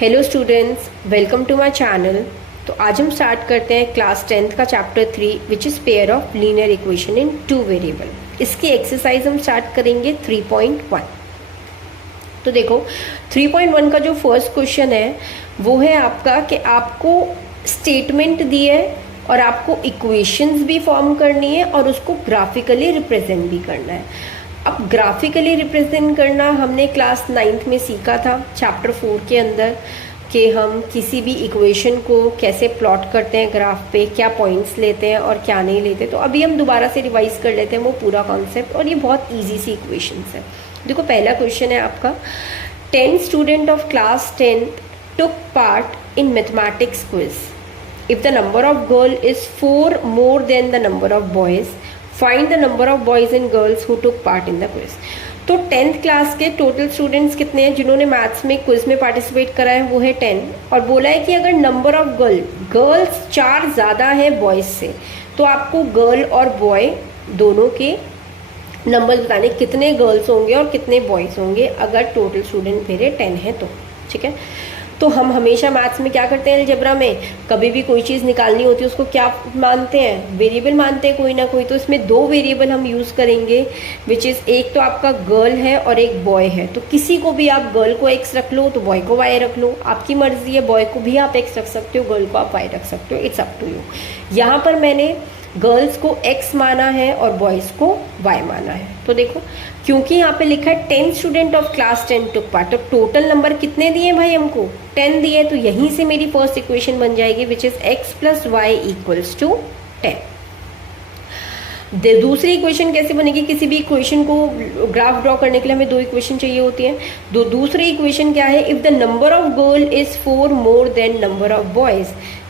Hello students, welcome to my channel. तो आज हम स्टार्ट करते हैं क्लास 10th का chapter 3 which is pair of linear equation in two variable. इसकी एक्सरसाइज हम स्टार्ट करेंगे 3.1। तो देखो 3.1 का जो फर्स्ट क्वेश्चन है वो है आपका कि आपको स्टेटमेंट दी है और आपको इक्वेशंस भी फॉर्म करनी है और उसको ग्राफिकली रिप्रेजेंट भी करना है। अब ग्राफिकली रिप्रेजेंट करना हमने क्लास 9th में सीखा था चैप्टर 4 के अंदर कि हम किसी भी इक्वेशन को कैसे प्लॉट करते हैं ग्राफ पे, क्या पॉइंट्स लेते हैं और क्या नहीं लेते। तो अभी हम दोबारा से रिवाइज कर लेते हैं वो पूरा कॉन्सेप्ट, और ये बहुत इजी सी इक्वेशंस है। देखो पहला क्वेश्चन है आपका, 10 student of class 10 took part in mathematics quiz. If the number of girl is 4 more than the number of boys, find the number of boys and girls who took part in the quiz. तो 10th class के total students कितने हैं जिन्होंने maths में quiz में participate करा है, वो है 10। और बोला है कि अगर नंबर ऑफ गर्ल्स 4 ज़्यादा है बॉयज से, तो आपको गर्ल और बॉय दोनों के नंबर बताने, कितने गर्ल्स होंगे और कितने बॉयज होंगे अगर टोटल स्टूडेंट मेरे 10 है तो। ठीक है, तो हम हमेशा मैथ्स में क्या करते हैं, अलजेब्रा में कभी भी कोई चीज़ निकालनी होती है उसको क्या मानते हैं, वेरिएबल मानते हैं कोई ना कोई। तो इसमें 2 वेरिएबल हम यूज़ करेंगे विच इज़, एक तो आपका गर्ल है और एक बॉय है। तो किसी को भी आप गर्ल को x रख लो तो बॉय को y रख लो, आपकी मर्जी है। बॉय को भी आप x रख सकते हो, गर्ल को आप y रख सकते हो, इट्स अप टू यू। यहाँ पर मैंने गर्ल्स को x माना है और बॉयज़ को y माना है। तो देखो क्योंकि यहाँ पे लिखा है 10 student of class 10 took part, तो टोटल नंबर कितने दिए भाई हमको, 10 दिए। तो यहीं से मेरी फर्स्ट इक्वेशन बन जाएगी which is x plus y equals to 10। दूसरी इक्वेशन कैसे बनेगी, किसी भी इक्वेशन को ग्राफ ड्रॉ करने के लिए हमें 2 इक्वेशन चाहिए होती हैं। दूसरी इक्वेशन क्या है, if the number of girl is 4 more than number of boys,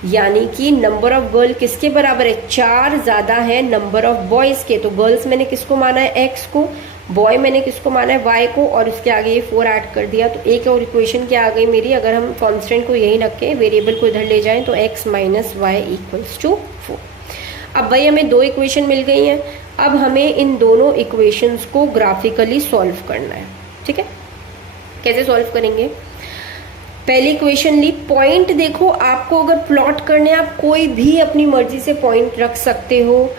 यानी कि नंबर ऑफ गर्ल किसके बराबर है, 4 ज़्यादा है नंबर ऑफ बॉयज़ के। तो गर्ल्स मैंने किसको माना है, x को, बॉय मैंने किसको माना है, y को, और इसके आगे ये 4 ऐड कर दिया। तो एक और इक्वेशन क्या आ गई मेरी, अगर हम कांस्टेंट को यही रखें, वेरिएबल को इधर ले जाएं, तो x minus y equals to 4। अब भाई हमें 2 इक्वेशन मिल गई हैं। अब हमें इन दोनों इक्वेशंस को ग्राफिकली सॉल्व करना है। ठीक है, कैसे सॉल्व करेंगे, पहली इक्वेशन ली, पॉइंट देखो आपको अगर प्लॉट करने, आप कोई भी अपनी मर्जी से पॉइंट रख सकते हो।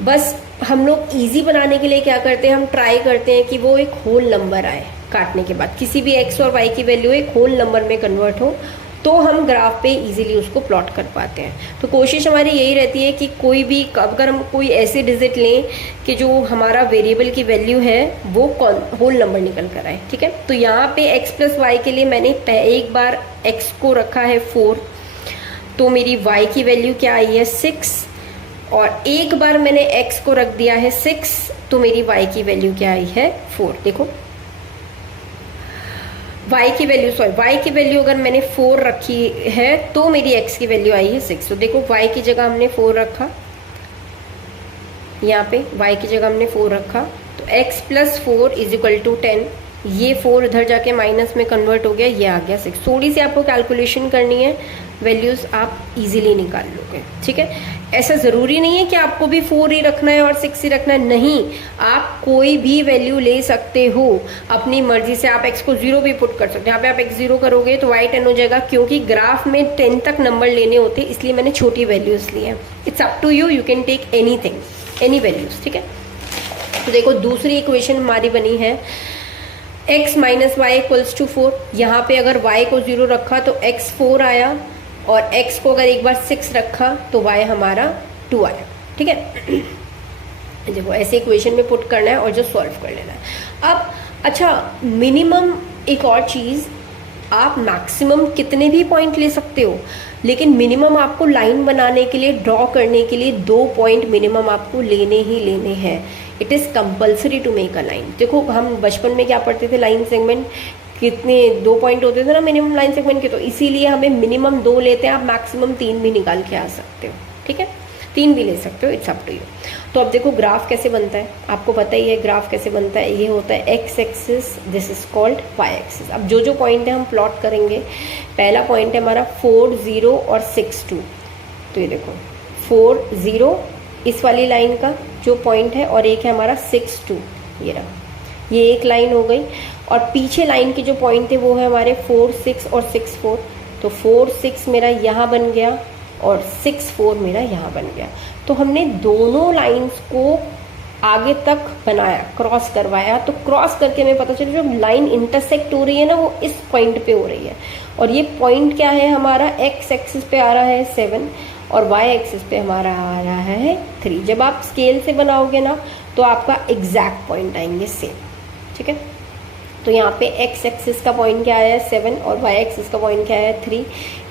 बस हम लोग इजी बनाने के लिए क्या करते हैं, हम ट्राई करते हैं कि वो एक होल नंबर आए काटने के बाद, किसी भी x और y की वैल्यू एक होल नंबर में कन्वर्ट हो, तो हम ग्राफ पे इजीली उसको प्लॉट कर पाते हैं। तो कोशिश हमारी यही रहती है कि कोई भी, अगर हम कोई ऐसे डिजिट लें कि जो हमारा वेरिएबल की वैल्यू है वो होल नंबर निकल कर आए। ठीक है, तो यहाँ पे x प्लस वाई के लिए मैंने एक बार x को रखा है 4, तो मेरी y की वैल्यू क्या आई है 6, और एक बार मैंने x को रख दिया है 6, तो मेरी y की वैल्यू क्या आई है 4। देखो y की वैल्यू अगर मैंने 4 रखी है तो मेरी x की वैल्यू आई है 6। तो देखो y की जगह हमने 4 रखा, यहाँ पे y की जगह हमने 4 रखा, तो x plus 4 is equal to 10। ये 4 इधर जाके माइनस में कन्वर्ट हो गया, ये आ गया 6। थोड़ी सी आपको कैलकुलेशन करनी है, वैल्यूज आप इजीली निकाल लोगे। ठीक है, ऐसा ज़रूरी नहीं है कि आपको भी 4 ही रखना है और 6 ही रखना है, नहीं, आप कोई भी वैल्यू ले सकते हो अपनी मर्जी से। आप x को 0 भी पुट कर सकते हैं। यहाँ पे आप x 0 करोगे तो y 10 हो जाएगा, क्योंकि ग्राफ में 10 तक नंबर लेने होते, इसलिए मैंने छोटी वैल्यूज ली है। It's up to you, you can take anything, any values. ठीक है, तो देखो दूसरी इक्वेशन हमारी बनी है x minus y equals to 4। यहाँ पे अगर y को 0 रखा तो x 4 आया, और x को अगर एक बार 6 रखा तो y हमारा 2 आया। ठीक है, देखो ऐसे इक्वेशन में पुट करना है और जो सॉल्व कर लेना है। अब अच्छा, मिनिमम एक और चीज़, आप मैक्सिमम कितने भी पॉइंट ले सकते हो, लेकिन मिनिमम आपको लाइन बनाने के लिए, ड्रॉ करने के लिए 2 पॉइंट मिनिमम आपको लेने ही लेने हैं। It is compulsory to make a line. देखो हम बचपन में क्या पढ़ते थे, लाइन सेगमेंट कितने 2 पॉइंट होते थे ना मिनिमम लाइन सेगमेंट के, तो इसीलिए हमें मिनिमम 2 लेते हैं। आप मैक्सिमम 3 भी निकाल के आ सकते हो। ठीक है, 3 भी ले सकते हो, इट्स अप टू यू। तो अब देखो ग्राफ कैसे बनता है, आपको पता ही है ग्राफ कैसे बनता है। ये होता है x axis, this is called y axis. अब जो जो पॉइंट है हम प्लॉट करेंगे। पहला पॉइंट है हमारा 4 0 और 6 2। तो ये देखो 4 0 इस वाली लाइन का जो पॉइंट है, और एक है हमारा 6 2, ये रहा, ये एक लाइन हो गई। और पीछे लाइन के जो पॉइंट थे वो है हमारे 4, 6 और 6, 4। तो 4, 6 मेरा यहाँ बन गया और 6, 4 मेरा यहाँ बन गया। तो हमने दोनों लाइंस को आगे तक बनाया, क्रॉस करवाया। तो क्रॉस करके हमें पता चला जो लाइन इंटरसेक्ट हो रही है ना वो इस पॉइंट पे हो रही है। और ये पॉइंट क्या है हमारा, एक्स एक्सिस पे आ रहा है 7 और वाई एक्सिस पे हमारा आ रहा है 3। जब आप स्केल से बनाओगे ना तो आपका एग्जैक्ट पॉइंट आएंगे सेम, ठीक है। तो यहाँ पे एक्स एक्सिस का पॉइंट क्या है 7 और वाई एक्सिस का पॉइंट क्या है 3।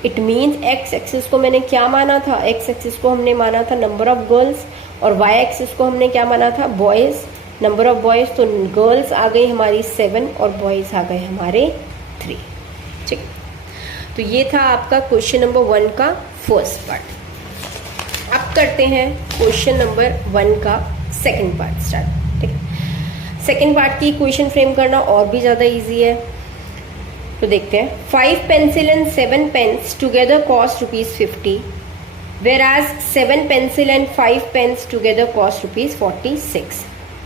इट मीन्स एक्स एक्सिस को मैंने क्या माना था, एक्स एक्सिस को हमने माना था नंबर ऑफ गर्ल्स और वाई एक्सिस को हमने क्या माना था, बॉयज़, नंबर ऑफ बॉयज़। तो गर्ल्स आ गई हमारी 7 और बॉयज़ आ गए हमारे 3, ठीक। तो ये था आपका क्वेश्चन नंबर 1 का फर्स्ट पार्ट। अब करते हैं क्वेश्चन नंबर 1 का सेकंड पार्ट स्टार्ट, ठीक है। सेकंड पार्ट की इक्वेशन फ्रेम करना और भी ज़्यादा इजी है। तो देखते हैं, 5 pencil and 7 pens together cost ₹50, whereas 7 pencil and 5 pens together cost ₹46।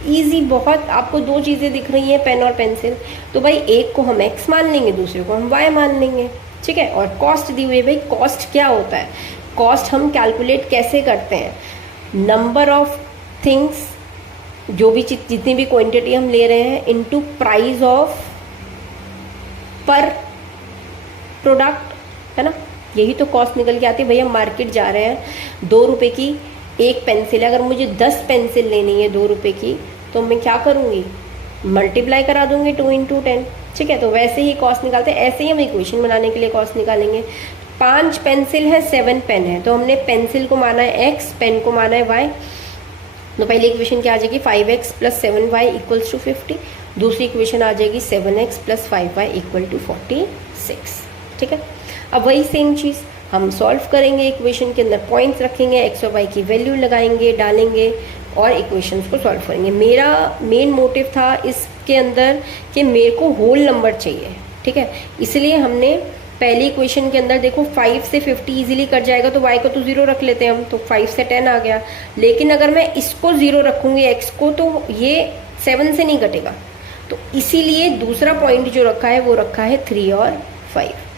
Easy बहुत। आपको दो चीज़ें दिख रही हैं, पेन और पेंसिल, तो भाई एक को हम x मान लेंगे, दूसरे को हम y मान लेंगे, ठीक है। और कॉस्ट दी हुई है। भाई कॉस्ट क्या होता है, कॉस्ट हम कैलकुलेट कैसे करते हैं, नंबर ऑफ थिंग्स, जो भी जितनी भी क्वांटिटी हम ले रहे हैं, इनटू प्राइस ऑफ पर प्रोडक्ट, है ना। यही तो कॉस्ट निकल के आती है। भैया मार्केट जा रहे हैं, 2 रुपए की एक पेंसिल है, अगर मुझे 10 पेंसिल लेनी है 2 रुपए की, तो मैं क्या करूँगी, मल्टीप्लाई करा दूंगी 2 × 10, ठीक है। तो वैसे ही कॉस्ट निकालते हैं, ऐसे ही हम इक्वेशन बनाने के लिए कॉस्ट निकालेंगे। 5 पेंसिल है, 7 पेन है, तो हमने पेंसिल को माना है x, पेन को माना है y। तो पहली इक्वेशन क्या आ जाएगी, 5x + 7y = 50। दूसरी इक्वेशन आ जाएगी 7x + 5y = 46, ठीक है। अब वही सेम चीज़ हम सॉल्व करेंगे, इक्वेशन के अंदर पॉइंट्स रखेंगे, x और y की वैल्यू लगाएंगे, डालेंगे और इक्वेशंस को सॉल्व करेंगे। मेरा मेन मोटिव था इसके अंदर कि मेरे को होल नंबर चाहिए, ठीक है। इसलिए हमने पहली इक्वेशन के अंदर देखो 5 से 50 इजीली कट जाएगा, तो y को तो 0 रख लेते हैं हम, तो 5 से 10 आ गया। लेकिन अगर मैं इसको 0 रखूँगी x को, तो ये 7 से नहीं कटेगा। तो इसीलिए दूसरा पॉइंट जो रखा है वो रखा है 3 और 5।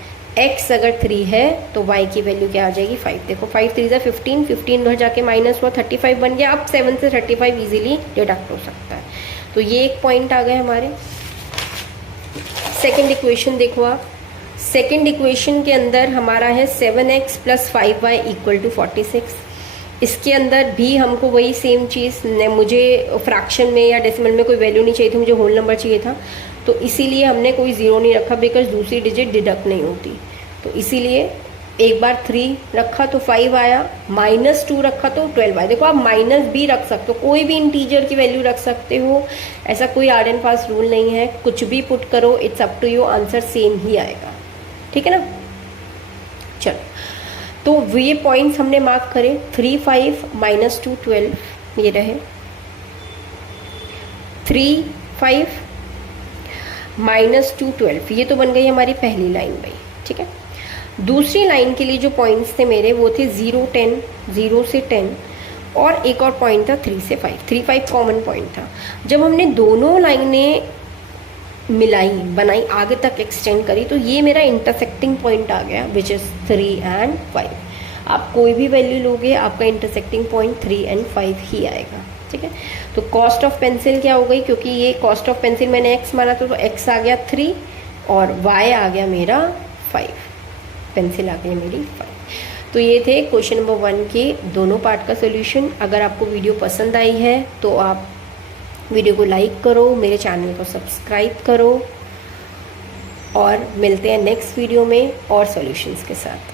x अगर 3 है तो y की वैल्यू क्या आ जाएगी 5। देखो 5 3 15, 15 उधर जाके माइनस हुआ, 35 बन गया। अब 7 से 35 इजीली डिडक्ट हो सकता है। तो ये एक पॉइंट आ गए हमारे। सेकंड इक्वेशन देखो आप, सेकंड इक्वेशन के अंदर हमारा है 7x + 5y = 46। इसके अंदर भी हमको वही सेम चीज़, मुझे फ्रैक्शन में या डेसिमल में कोई वैल्यू नहीं चाहिए थी, मुझे होल नंबर चाहिए था। तो इसीलिए हमने कोई 0 नहीं रखा, बिकॉज दूसरी डिजिट डिडक्ट नहीं होती। तो इसीलिए एक बार 3 रखा तो 5 आया, -2 रखा तो 12 आया। देखो आप माइनस भी रख सकते हो, कोई भी इंटीजर की वैल्यू रख सकते हो, ऐसा कोई हार्ड एंड फास्ट रूल नहीं है। कुछ भी पुट करो, it's up to you, answer same ही आएगा, ठीक है ना। चलो, तो ये पॉइंट्स हमने मार्क करे, 3 5 -2 12 ये रहे, 3 5 -2 12 ये तो बन गई हमारी पहली लाइन भाई, ठीक है। दूसरी लाइन के लिए जो पॉइंट्स थे मेरे वो थे 0 10, 0 से 10 और एक और पॉइंट था 3 से 5। 3 5 कॉमन पॉइंट था। जब हमने दोनों लाइनें मिलाई, बनाई, आगे तक एक्सटेंड करी, तो ये मेरा इंटरसेक्टिंग पॉइंट आ गया, विच इज़ 3 and 5। आप कोई भी वैल्यू लोगे, आपका इंटरसेक्टिंग पॉइंट 3 and 5 ही आएगा, ठीक है। तो कॉस्ट ऑफ पेंसिल क्या हो गई, क्योंकि ये कॉस्ट ऑफ पेंसिल मैंने x माना था, तो x आ गया 3 और y आ गया मेरा 5, पेंसिल आ गई मेरी 5। तो ये थे क्वेश्चन नंबर 1 के दोनों पार्ट का सोल्यूशन। अगर आपको वीडियो पसंद आई है तो आप वीडियो को लाइक करो, मेरे चैनल को सब्सक्राइब करो और मिलते हैं नेक्स्ट वीडियो में और सॉल्यूशंस के साथ।